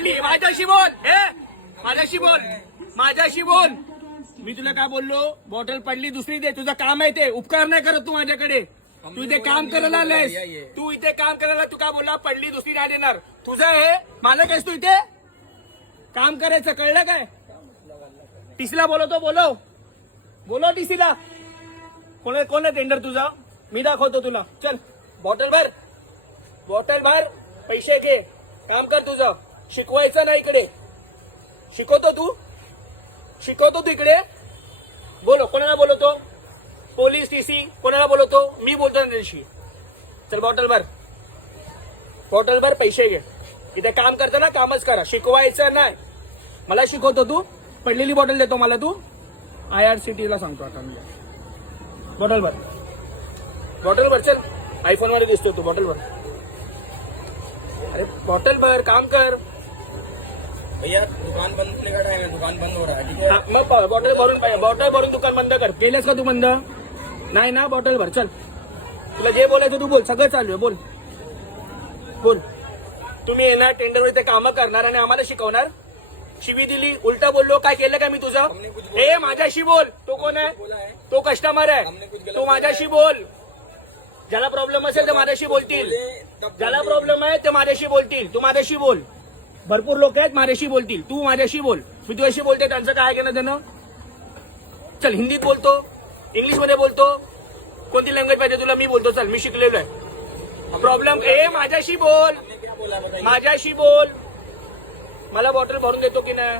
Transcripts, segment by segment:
पडली माझ्याशी बोल. माझ्याशी बोल. माझ्याशी बोल. मी तुला काय बोललो? बॉटल पडली दुसरी दे. तुझं काम आहे ते. उपकार नाही करत तू माझ्याकडे. तू इथे काम करायला आलायस. तू इथे काम करायला. तू काय बोलला? पडली दुसरी नाही देणार. तुझं आहे मालक आहेस तू इथे. काम करायचं कळलं काय? टीसीला बोलवतो. बोलव टीसीला. कोण आहे टेंडर तुझा? मी दाखवतो तुला. चल बॉटल भर पैसे घे. काम कर तुझं. शिकवायचं ना इकडे. शिकवतो तू इकडे. बोलो कोणाला बोलवतो? पोलीस टीसी कोणाला बोलवतो? मी बोलतो ना त्याशी. चल बॉटल भर पैसे घे. इथे काम करताना कामच करा. शिकवायचं नाही. मला शिकवतो तू. पडलेली बॉटल देतो मला तू. IRCTC ला सांगतो आता मी. बॉटल भर चल. आयफोन मध्ये दिसतो तू. बॉटल भर. अरे बॉटल भर. काम कर भैया. दुकान बंद होने का टाइम है. दुकान बंद हो रहा है. ठीक है. मग बॉटल भरून दुकान बंद कर. केलंस का तू बंद? नाही ना. बॉटल भर चल. तुला जे बोलायचं तू बोल. सगळं चालू आहे. बोल. तुम्ही येणार टेंडरवर ते कामं करणार आणि आम्हाला शिकवणार. शिवी दिली. उलटा बोललो. काय केलं काय मी तुझं? हे माझ्याशी बोल. तो कोण आहे? तो कस्टमर आहे. तो माझ्याशी बोल. ज्याला प्रॉब्लेम असेल ते माझ्याशी बोलतील. ज्याला प्रॉब्लेम आहे ते माझ्याशी बोलतील. तू माझ्याशी बोल. भरपूर लोक आहेत माझ्याशी बोलतील. तू माझ्याशी बोल. मी तुझ्याशी बोलते. त्यांचं काय घेणं देणं? चल हिंदीत बोलतो. इंग्लिश मध्ये बोलतो. कोणती लँग्वेज पाहिजे तुला? मी बोलतो. चल मी शिकलेलो आहे. प्रॉब्लेम माझ्याशी बोल. मला बॉटल भरून देतो की नाही?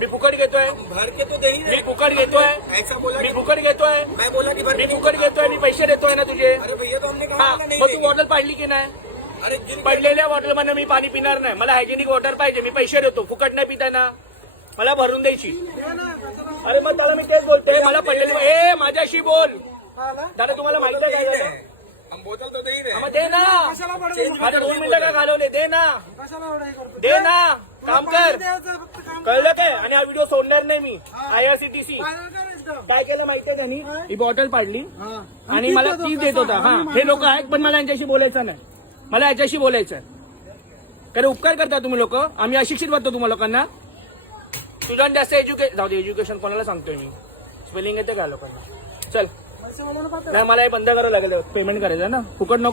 मी फुकट घेतोय. भर के तो दे ही मी फुकट घेतोय. ऐसा बोला. मी फुकट घेतोय. मैं बोला कि भर मी फुकट घेतोय. मी पैसे देतोय ना तुझे. अरे भैया तो हमने हा कहा नहीं मग तू देंगे. बॉटल पाडली की नाही? अरे पडलेल्या बॉटल मध्ये मी पाणी पिणार नाही. मला हायजेनिक वॉटर पाहिजे. मी पैसे देतो. फुकट नाही पिताना मला भरून द्यायची. अरे मग मला मी तेच बोलते. मला पडलेली माझ्याशी बोल. दादा तुम्हाला माहिती आहे काय झालं? हम बोतल तो दे ही रहे. मग दे ना. माझे 2 मिनिटं का घालवले? दे ना. काम कर. कळलं काय? आणि हा व्हिडिओ सोडणार नाही मी. IRCTC काय केलं माहितीये त्यांनी? ही बॉटल पाडली आणि मला ती देत होता. हे लोक आहेत पण मला यांच्याशी बोलायचं नाही. मला याच्याशी बोलायचं आहे. कारण उपकार करता तुम्ही लोक. आम्ही अशिक्षित वाटतो तुम्हा लोकांना. स्टुडंट जास्त जाऊ दे. एज्युकेशन कोणाला सांगतोय मी? स्पेलिंग येते का लोकांना? चल नाही मला हे बंद करावं लागेल. पेमेंट करायचं ना. फुकट नको.